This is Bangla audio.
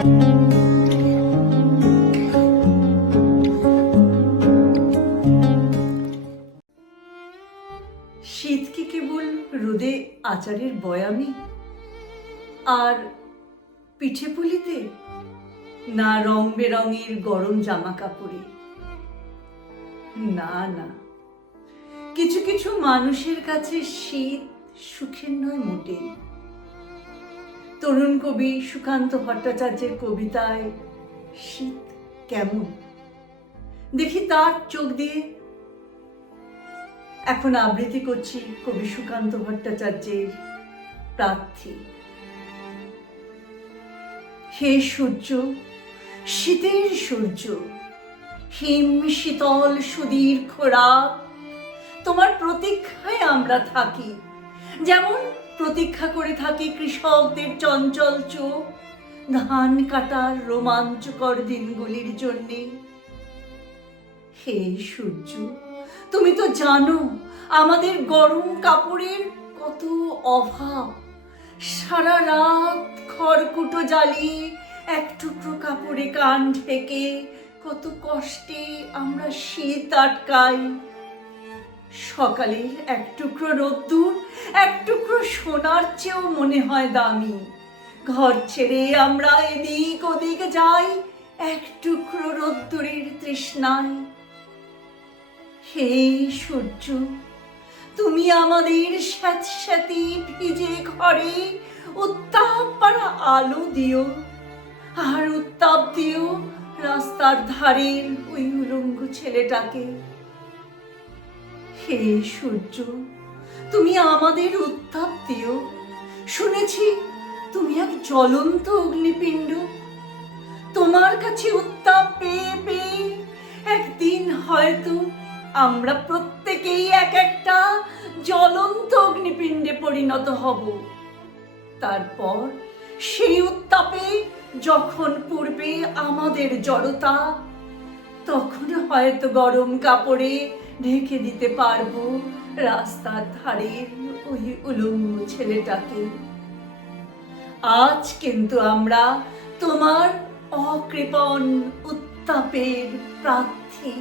শীত কি কেবল রোদে আচারের বয়ামি? আর পিঠে পুলিতে না রং বেরঙের গরম জামা কাপড়ে? না না। কিছু কিছু মানুষের কাছে শীত সুখের নয় মোটেই। তরুণ কবি সুকান্ত ভট্টাচার্যের কবিতায় শীত কেমন? দেখি তার চোখ দিয়ে। এখন আবৃত্তি করছি কবি সুকান্ত ভট্টাচার্যের প্রার্থী। হে সূর্য, শীতের সূর্য, হিম শীতল সুদীর্ঘ রাত তোমার প্রতীক্ষায় আমরা থাকি। যেমন প্রতীক্ষা করে থাকি কৃষকদের চঞ্চল চোখ। ধান কাটার রোমাঞ্চকর দিনগুলির জন্যে। হে সূর্য, তুমি তো জানো আমাদের গরম কাপড়ের কত অভাব। সারা রাত খড়কুটো জ্বালিয়ে এক টুকরো কাপড়ে কান ঢেকে কত কষ্টে আমরা শীত আটকাই। সকালে এক টুকরো রোদ্দুর এক টুকরো সোনার চেয়েও মনে হয় দামি। ঘর ছেড়ে আমরা এদিক ওদিক যাই, এক টুকরো রোদ্দুরের তৃষ্ণায়। হে সূর্য, তুমি আমাদের স্যাঁতস্যাঁতে ভিজে ঘরে উত্তাপ পাড়া আলো দিও, আর উত্তাপ দিও রাস্তার ধারের ওই উলঙ্গ ছেলেটাকে। হে সূর্য তুমি আমাদের উত্তাপ দিও। শুনেছি তুমি এক জ্বলন্ত অগ্নিপিণ্ড। তোমার কাছে উত্তাপ পেয়ে পেয়ে একদিন হয়তো আমরা প্রত্যেকেই এক একটা জ্বলন্ত অগ্নিপিণ্ডে পরিণত হব। তারপর সেই উত্তাপে যখন পূর্বে আমাদের জড়তা তখন হয়তো গরম কাপড়ে ঢেকে দিতে পারব রাস্তার ধারে ওই উলঙ্গ ছেলেটাকে। আজ কিন্তু আমরা তোমার অকৃপণ উত্তাপের প্রার্থী।